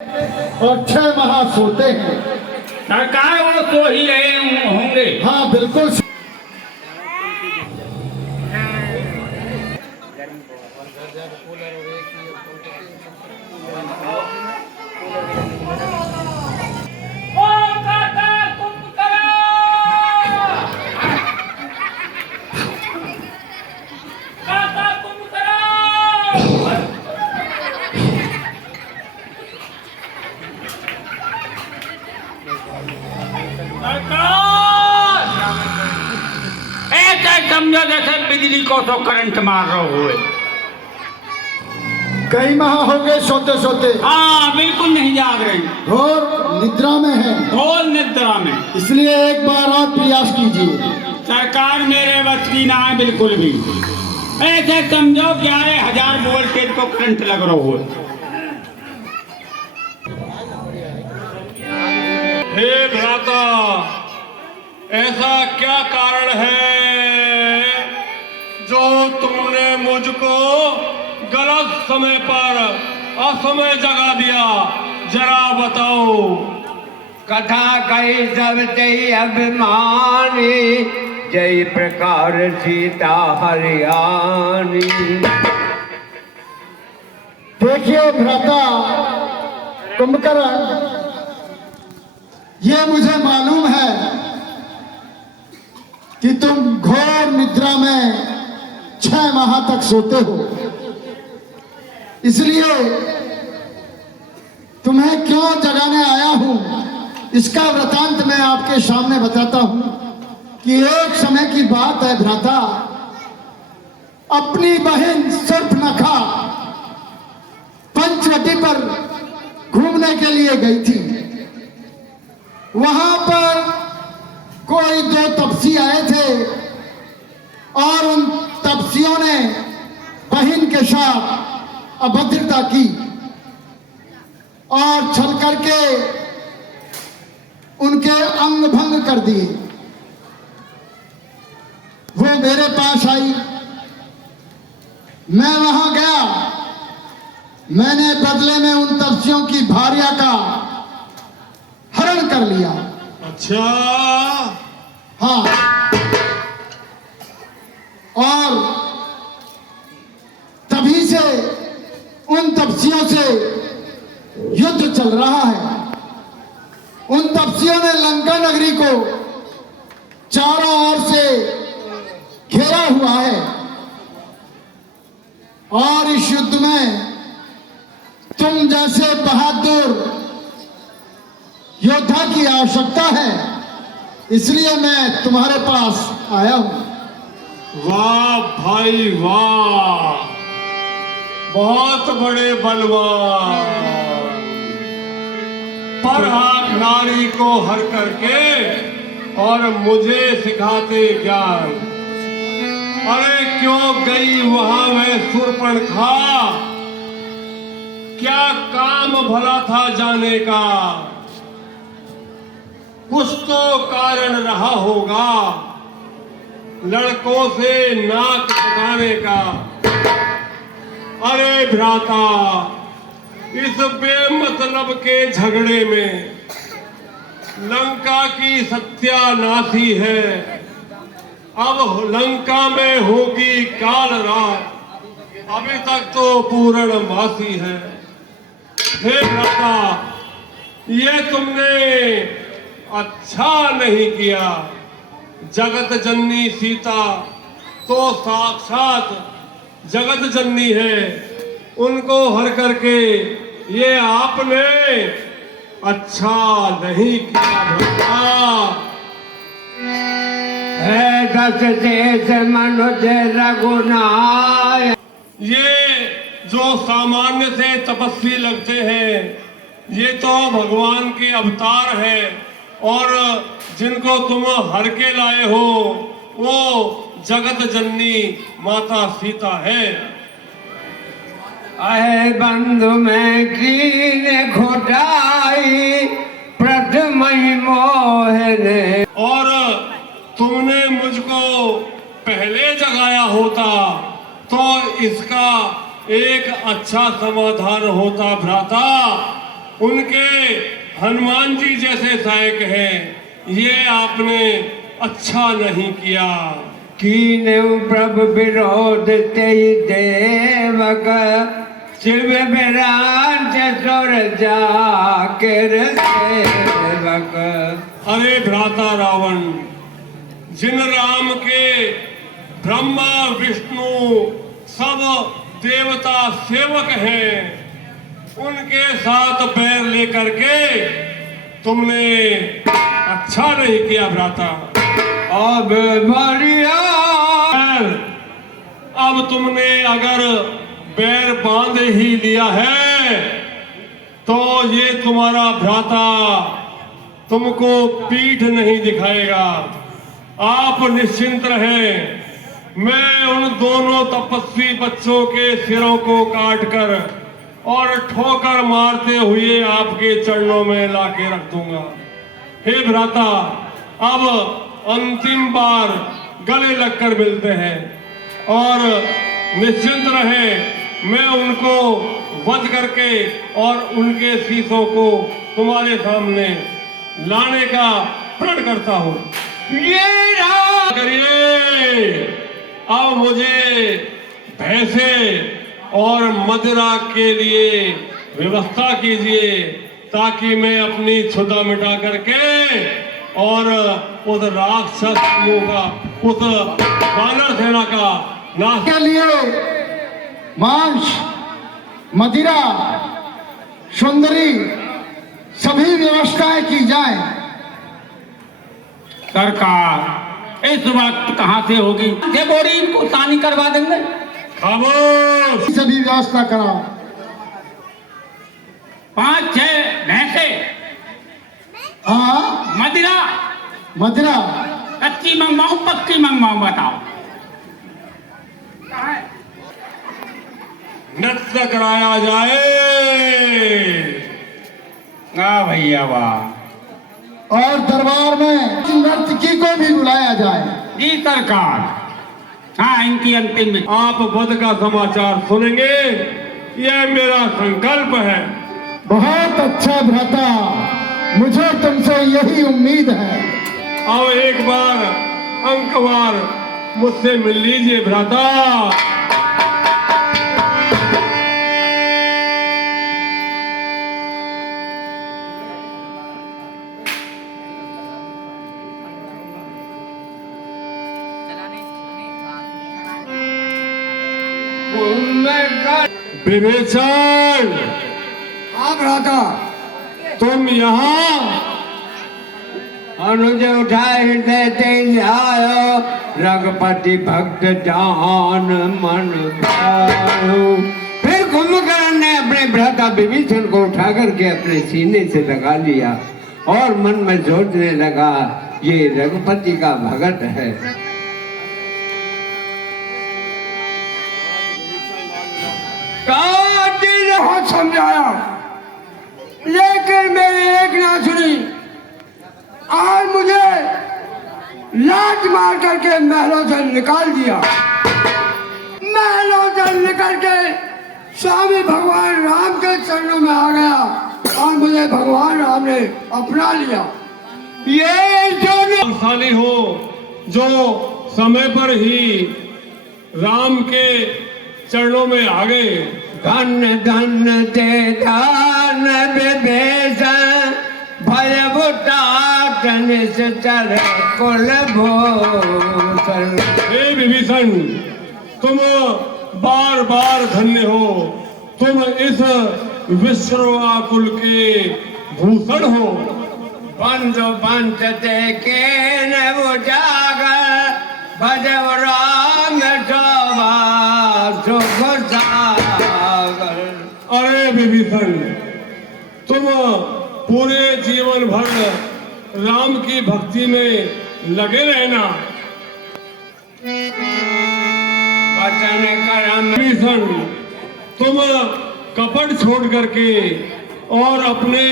और 6 माह सोते हैं। सरकार वो सो ही रहे होंगे। हाँ बिल्कुल। ऐसे समझो जैसे बिजली को तो करंट मार रहे हुए। कई माह हो गए सोते सोते। हाँ बिल्कुल नहीं जाग रही, घोर निद्रा में है। घोर निद्रा में। इसलिए एक बार आप प्रयास कीजिए। सरकार मेरे बस की ना है बिल्कुल भी। ऐसे समझो 11,000 वोल्टेज को करंट लग रहा हो। हे भ्राता, ऐसा क्या कारण है जो तुमने मुझको गलत समय पर असमय जगा दिया? जरा बताओ। कथा कही सब जय अभिमानी, जय प्रकार सीता हरियाणी। देखिए भ्राता कुंभकर्ण, ये मुझे मालूम है कि तुम घोर निद्रा में 6 माह तक सोते हो। इसलिए तुम्हें क्यों जगाने आया हूं, इसका वृतांत मैं आपके सामने बताता हूं कि एक समय की बात है भ्राता। अपनी बहन सुर्पनखा पंचवटी पर घूमने के लिए गई थी। वहां पर कोई 2 तपसी आए थे और उन तपसियों ने बहन के साथ अभद्रता की और छल करके उनके अंग भंग कर दिए। वो मेरे पास आई, मैं वहां गया। मैंने बदले में उन तपसियों की भार्या का हरण कर लिया। अच्छा। हाँ, और तभी से उन तपसियों से युद्ध चल रहा है। उन तपसियों ने लंका नगरी को चारों ओर से घेरा हुआ है और इस युद्ध में तुम जैसे बहादुर योद्धा की आवश्यकता है। इसलिए मैं तुम्हारे पास आया हूं। वाह भाई वाह, बहुत बड़े बलवान। पर आप नारी को हर करके और मुझे सिखाते ज्ञान। अरे क्यों गई वहां मैं शूर्पणखा? क्या काम भला था जाने का? कुछ तो कारण रहा होगा लड़कों से नाक कटाने का। अरे भ्राता, इस बेमतलब के झगड़े में लंका की सत्यानाशी है। अब लंका में होगी काल रात, अभी तक तो पूर्णमासी है। हे भ्राता, ये तुमने अच्छा नहीं किया। जगत जननी सीता तो साक्षात जगत जननी है, उनको हर करके ये आपने अच्छा नहीं किया भ्राता। है दस देश मनुज रघुनाय। ये जो सामान्य से तपस्वी लगते हैं, ये तो भगवान के अवतार है और जिनको तुम हर के लाए हो वो जगत जननी माता सीता है। अहे बंधु में कीन घोटाई, प्रथम ही मोह ने। और तुमने मुझको पहले जगाया होता तो इसका एक अच्छा समाधान होता भ्राता। उनके हनुमान जी जैसे सहायक हैं, ये आपने अच्छा नहीं किया। कीन्यु प्रभु विरोध तेहि देवक, शिव विराज सुर जाकिर सेवक। अरे भ्राता रावण, जिन राम के ब्रह्मा विष्णु सब देवता सेवक हैं, उनके साथ पैर लेकर के तुमने अच्छा नहीं किया भ्राता। अब बढ़िया, अब तुमने अगर पैर बांध ही लिया है तो ये तुम्हारा भ्राता तुमको पीठ नहीं दिखाएगा। आप निश्चिंत रहें, मैं उन दोनों तपस्वी बच्चों के सिरों को काटकर और ठोकर मारते हुए आपके चरणों में लाके रख दूंगा। हे भ्राता, अब अंतिम बार गले लगकर मिलते हैं और निश्चिंत रहें, मैं उनको वध करके और उनके शीशों को तुम्हारे सामने लाने का प्रण करता हूं। ये रहा। करिए, अब मुझे भैंसे और मदिरा के लिए व्यवस्था कीजिए, ताकि मैं अपनी क्षुधा मिटा करके और उस राक्षस समूह का, उस वानर सेना का नाश के लिए मांस, मदिरा, सुंदरी सभी व्यवस्थाएं की जाएं। सरकार इस वक्त कहाँ से होगी? ये बोरी इनको सानी करवा देंगे। खामोश। सभी व्यवस्था कराओ। 5-6 भैंसे, हाँ, मदिरा, मदिरा कच्ची मंगवाऊं पक्की मंगवाऊं, बताओ। नृत्य कराया जाए। वाह भैया वाह। और दरबार में नर्तकी को भी बुलाया जाए। जी सरकार। हाँ, इनकी अंतिम में आप वध का समाचार सुनेंगे, यह मेरा संकल्प है। बहुत अच्छा भ्राता, मुझे तुमसे यही उम्मीद है। अब एक बार अंकवार मुझसे मिल लीजिए भ्राता। विभीषण, हाँ भ्राता, तुम यहाँ अनुज उठाए हृदय तेज आयो, रघुपति भक्त जान मन भायो। फिर कुंभकर्ण ने अपने भ्राता विभीषण को उठा करके अपने सीने से लगा लिया और मन में सोचने लगा, ये रघुपति का भगत है। बहुत समझाया, लेकिन मेरी एक ना सुनी। आज मुझे लात मार करके महलों से निकाल दिया। महलों से निकल के स्वामी भगवान राम के चरणों में आ गया और मुझे भगवान राम ने अपना लिया। ये जो बलशाली हो, जो समय पर ही राम के चरणों में आ गए। धन धन ते दान विभीषण, भय बुटाटन से चर कुलभूषण। हे विभीषण, तुम बार बार धन्य हो, तुम इस विश्वाकुल के भूषण हो। बंधु बंधते के न बुझागर, भजव राम शोभा सुख सागर। अरे विभीषण, तुम पूरे जीवन भर राम की भक्ति में लगे रहना। वचन कर्म विभीषण, तुम कपट छोड़ करके और अपने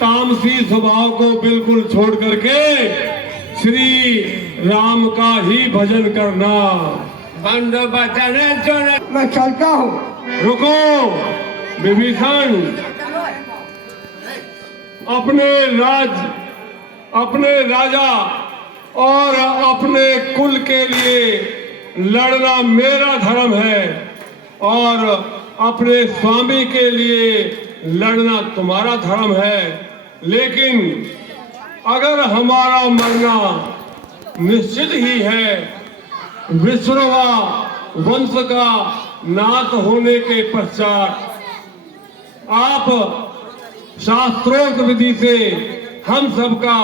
तामसी स्वभाव को बिल्कुल छोड़ करके श्री राम का ही भजन करना। बंधु वचन सुन, मैं चलता हूँ। रुको विभीषण, अपने राजा और अपने कुल के लिए लड़ना मेरा धर्म है और अपने स्वामी के लिए लड़ना तुम्हारा धर्म है। लेकिन अगर हमारा मरना निश्चित ही है, विश्रवा वंश का नाश होने के पश्चात आप शास्त्रोक्त विधि से हम सबका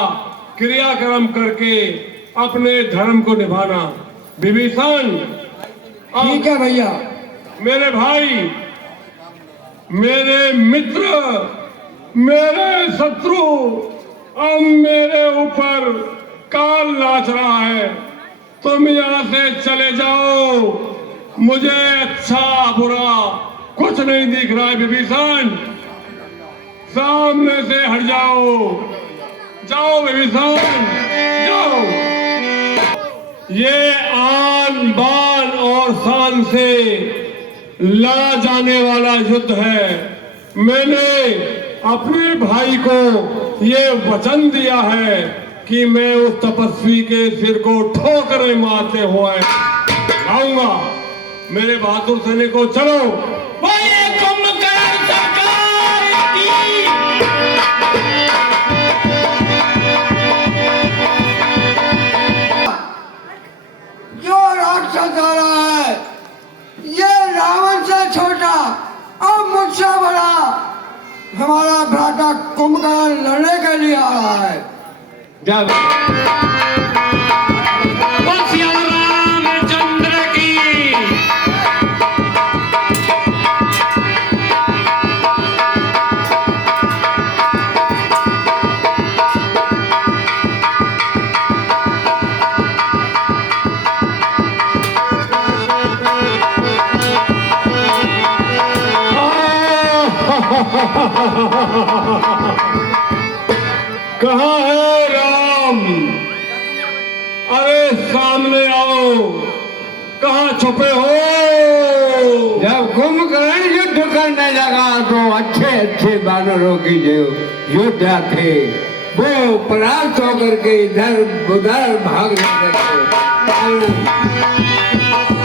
क्रियाक्रम करके अपने धर्म को निभाना। विभीषण, ठीक है भैया। मेरे भाई, मेरे मित्र, मेरे शत्रु, अब मेरे ऊपर काल नाच रहा है। तुम यहाँ से चले जाओ, मुझे अच्छा बुरा कुछ नहीं दिख रहा है। विभीषण, सामने से हट जाओ, जाओ विभीषण, जाओ। ये आन बान और शान से लड़ा जाने वाला युद्ध है। मैंने अपने भाई को ये वचन दिया है कि मैं उस तपस्वी के सिर को ठोकरें मारते हुए आऊंगा। मेरे बहादुर सैनिकों, चलो। बोलिए कुंभकर्ण सरकार की। जो राक्षस आ रहा है, ये रावण से छोटा और मुझसे बड़ा हमारा भ्राता कुंभकर्ण लड़ने के लिए आ रहा है। जब रामचंद्र की। कहाँ है राम? अरे सामने आओ, कहाँ छुपे हो? जब कुंभकर्ण युद्ध करने लगा तो अच्छे अच्छे वानरों की जो योद्धा थे वो परास्त होकर के इधर उधर भागने लगे।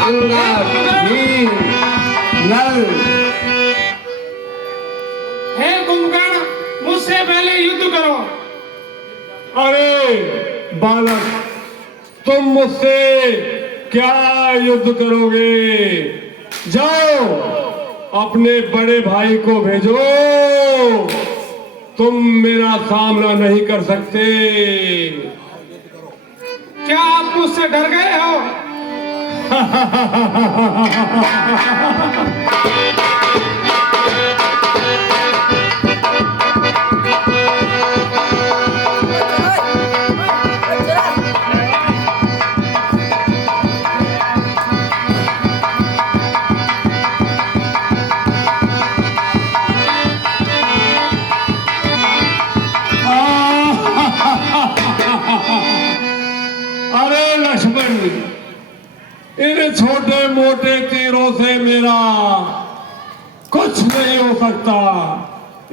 अंगद, नील, नल। हे कुंभकर्ण, मुझसे पहले युद्ध करो। अरे बालक, तुम मुझसे क्या युद्ध करोगे? जाओ, अपने बड़े भाई को भेजो। तुम मेरा सामना नहीं कर सकते। क्या आप मुझसे डर गए हो? अरे लक्ष्मण, इन छोटे मोटे तीरों से मेरा कुछ नहीं हो सकता।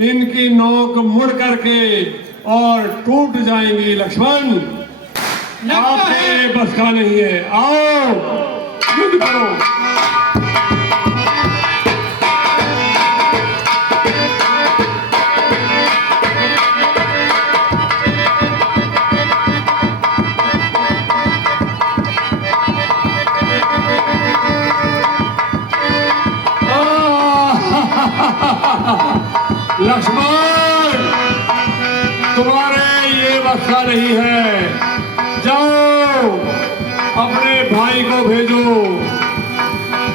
इनकी नोक मुड़ करके और टूट जाएंगी। लक्ष्मण, आपके बस का नहीं है। आओ, युद्ध करो। लक्ष्मण, तुम्हारे ये बस का नहीं है। जाओ, अपने भाई को भेजो।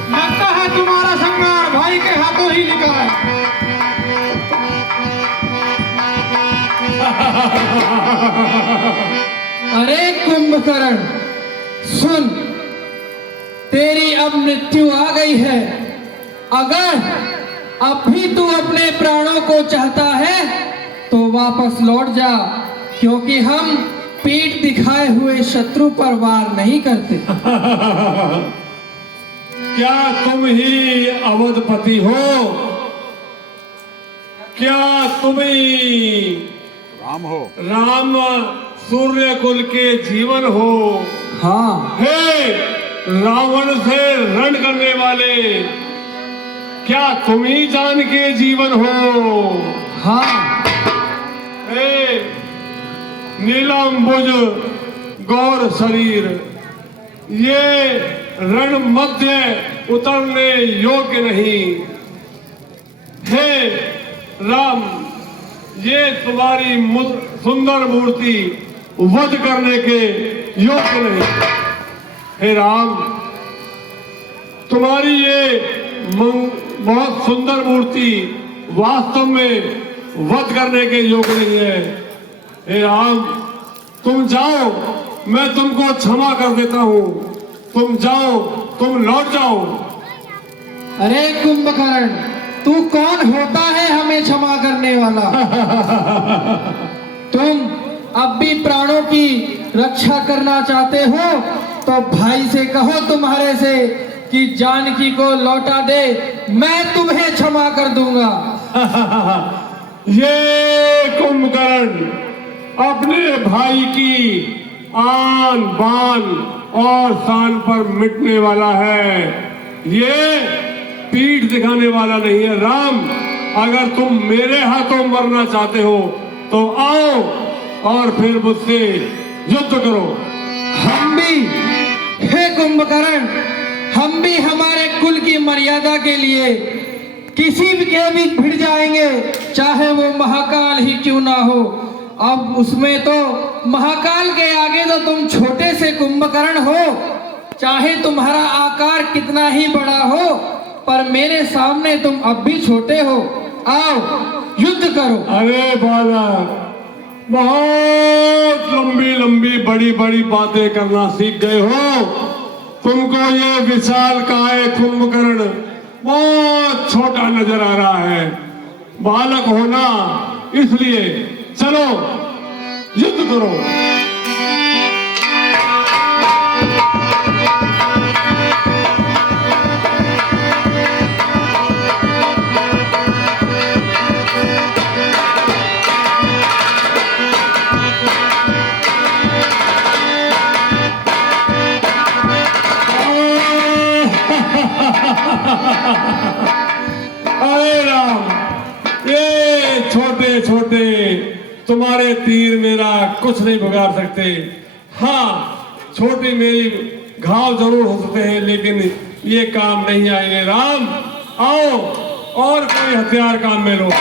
लगता है तुम्हारा संहार भाई के हाथों ही लिखा है। अरे कुंभकर्ण, सुन, तेरी अब मृत्यु आ गई है। अगर अब भी तू अपने प्राणों को चाहता है तो वापस लौट जा, क्योंकि हम पीठ दिखाए हुए शत्रु पर वार नहीं करते। क्या तुम ही अवधपति हो? क्या तुम ही राम सूर्य कुल के जीवन हो। हाँ हे रावण से रण करने वाले, क्या तुम ही जान के जीवन हो। हाँ हे नीलांबुज गौर शरीर, ये रण मध्य उतरने योग्य नहीं। हे राम, ये तुम्हारी सुंदर मूर्ति वध करने के योग्य नहीं। हे राम, तुम्हारी ये बहुत सुंदर मूर्ति वास्तव में वध करने के योग्य नहीं है। हे राम, तुम जाओ, मैं तुमको क्षमा कर देता हूँ। तुम जाओ, तुम लौट जाओ। अरे कुंभकर्ण, तू कौन होता है हमें क्षमा करने वाला? तुम अब भी प्राणों की रक्षा करना चाहते हो तो भाई से कहो तुम्हारे से कि जानकी को लौटा दे, मैं तुम्हें क्षमा कर दूंगा। ये कुंभकर्ण अपने भाई की आन बान और शान पर मिटने वाला है, ये पीठ दिखाने वाला नहीं है। राम, अगर तुम मेरे हाथों मरना चाहते हो तो आओ और फिर मुझसे युद्ध करो। हम भी, हे कुंभकर्ण, हम भी हमारे कुल की मर्यादा के लिए किसी भी के भी भिड़ जाएंगे, चाहे वो महाकाल ही क्यों ना हो। अब उसमें तो महाकाल के आगे तो तुम छोटे से कुंभकर्ण हो, चाहे तुम्हारा आकार कितना ही बड़ा हो, पर मेरे सामने तुम अब भी छोटे हो। आओ युद्ध करो। अरे बालक, बहुत लंबी लंबी बड़ी बड़ी बातें करना सीख गए हो। तुमको ये विशाल काय कुंभकर्ण बहुत छोटा नजर आ रहा है। बालक होना, इसलिए चलो युद्ध करो। अरे राम, ये छोटे छोटे तुम्हारे तीर मेरा कुछ नहीं बिगाड़ सकते। हाँ, छोटी मेरी घाव जरूर हो सकते हैं, लेकिन ये काम नहीं आएंगे। राम, आओ और कोई हथियार काम में लो।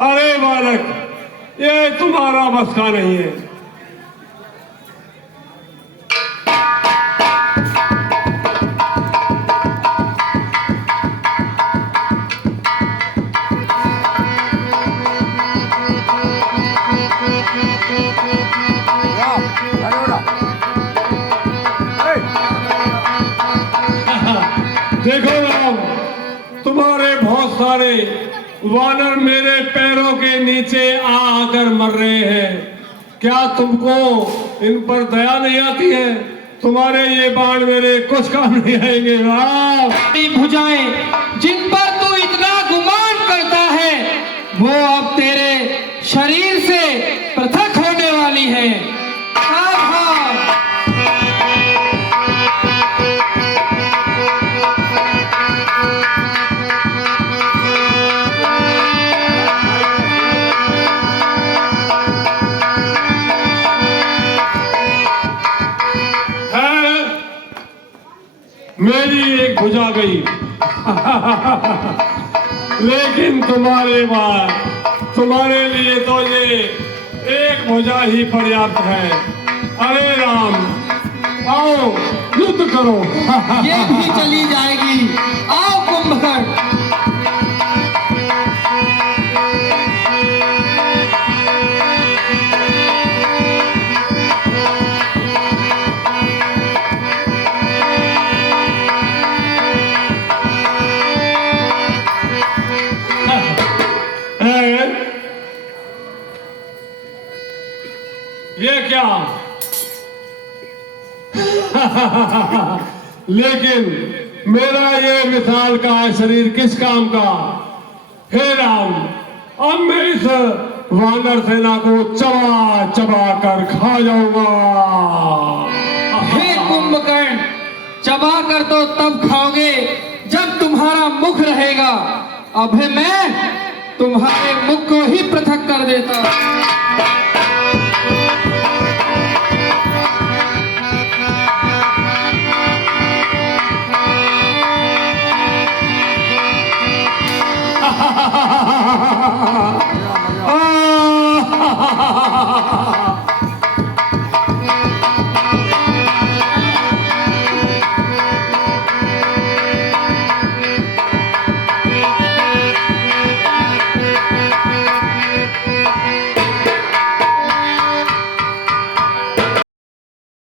अरे बालक, ये तुम्हारा बस का नहीं है। देखो राम, तुम्हारे बहुत सारे वानर मेरे पैरों के नीचे आकर मर रहे हैं। क्या तुमको इन पर दया नहीं आती है? तुम्हारे ये बाण मेरे कुछ काम नहीं आएंगे। राम, भुजाएं जिन पर तू इतना गुमान करता है, वो अब तेरे शरीर से पृथक होने वाली है। सावधान। मेरी एक भुजा गई लेकिन तुम्हारे लिए तो ये एक भुजा ही पर्याप्त है। अरे राम, आओ युद्ध करो। ये भी चली जाएगी। आओ कुंभकर्ण। किया। लेकिन मेरा ये विशाल का शरीर किस काम का? हे राम, अब मैं इस वानर सेना को चबा चबा कर खा जाऊंगा। हे कुंभकर्ण, चबा कर तो तब खाओगे जब तुम्हारा मुख रहेगा। अभी मैं तुम्हारे मुख को ही पृथक कर देता हूं।